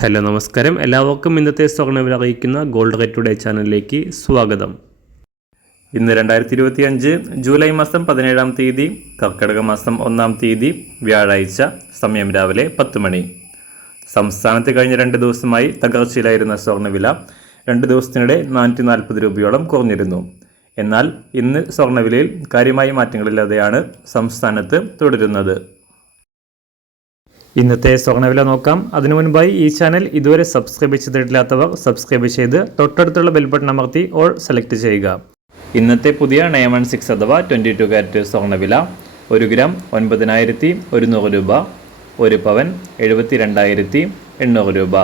Hello നമസ്കാരം, എല്ലാവർക്കും ഇന്നത്തെ സ്വർണ്ണവില അറിയിക്കുന്ന ഗോൾഡ് റേറ്റ് ടുഡേ ചാനലിലേക്ക് സ്വാഗതം. ഇന്ന് 2025 ജൂലൈ മാസം 17-ാം തീയതി, കർക്കിടക മാസം 1-ാം തീയതി, വ്യാഴാഴ്ച. സമയം രാവിലെ 10 മണി. സംസ്ഥാനത്ത് കഴിഞ്ഞ 2 ദിവസമായി തകർച്ചയിലായിരുന്ന സ്വർണ്ണവില 2 ദിവസത്തിനിടെ 440 രൂപയോളം കുറഞ്ഞിരുന്നു. എന്നാൽ ഇന്ന് സ്വർണ്ണവിലയിൽ കാര്യമായ മാറ്റങ്ങളില്ലാതെയാണ് സംസ്ഥാനത്ത് തുടരുന്നത്. ഇന്നത്തെ സ്വർണ്ണവില നോക്കാം. അതിനു മുൻപായി ഈ ചാനൽ ഇതുവരെ സബ്സ്ക്രൈബ് ചെയ്തിട്ടില്ലാത്തവർ സബ്സ്ക്രൈബ് ചെയ്ത് തൊട്ടടുത്തുള്ള ബെൽ ബട്ടൺ അമർത്തി ഓൾ സെലക്ട് ചെയ്യുക. ഇന്നത്തെ പുതിയ 916 അഥവാ 22 കാരറ്റ് സ്വർണ്ണവില 1 ഗ്രാം 9100 രൂപ, 1 പവൻ 72,800 രൂപ.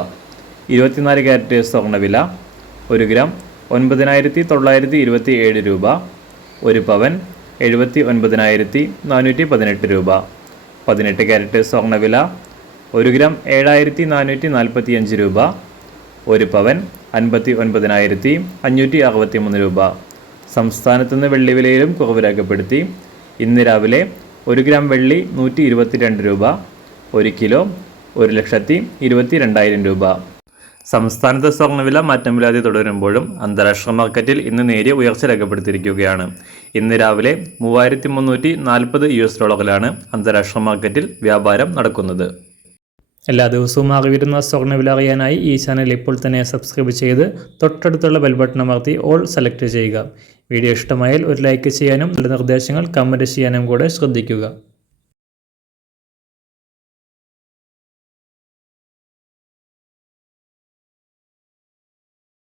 24 കാരറ്റ് സ്വർണ്ണവില 1 ഗ്രാം 9,927 രൂപ, 1 പവൻ 79,418 രൂപ. 18 കാരറ്റ് സ്വർണ്ണവില 1 ഗ്രാം 7,445 രൂപ, 1 പവൻ 59,563 രൂപ. സംസ്ഥാനത്തുനിന്ന് വെള്ളി വിലയിലും കുറവ് രേഖപ്പെടുത്തി. ഇന്ന് രാവിലെ 1 ഗ്രാം വെള്ളി 122 രൂപ, 1 കിലോ 1,22,000 രൂപ. സംസ്ഥാനത്തെ സ്വർണ്ണവില മാറ്റമില്ലാതെ തുടരുമ്പോഴും അന്താരാഷ്ട്ര മാർക്കറ്റിൽ ഇന്ന് നേരിയ ഉയർച്ച രേഖപ്പെടുത്തിയിരിക്കുകയാണ്. ഇന്ന് രാവിലെ $3,340 അന്താരാഷ്ട്ര മാർക്കറ്റിൽ വ്യാപാരം നടക്കുന്നത്. എല്ലാ ദിവസവും അറിവിരുന്ന സ്വർണ്ണവില അറിയാനായി ഈ ചാനൽ ഇപ്പോൾ തന്നെ സബ്സ്ക്രൈബ് ചെയ്ത് തൊട്ടടുത്തുള്ള ബെൽ ബട്ടൺ അമർത്തി ഓൾ സെലക്ട് ചെയ്യുക. വീഡിയോ ഇഷ്ടമായാൽ ഒരു ലൈക്ക് ചെയ്യാനും നല്ല നിർദ്ദേശങ്ങൾ കമൻറ്റ് ചെയ്യാനും കൂടെ ശ്രദ്ധിക്കുക.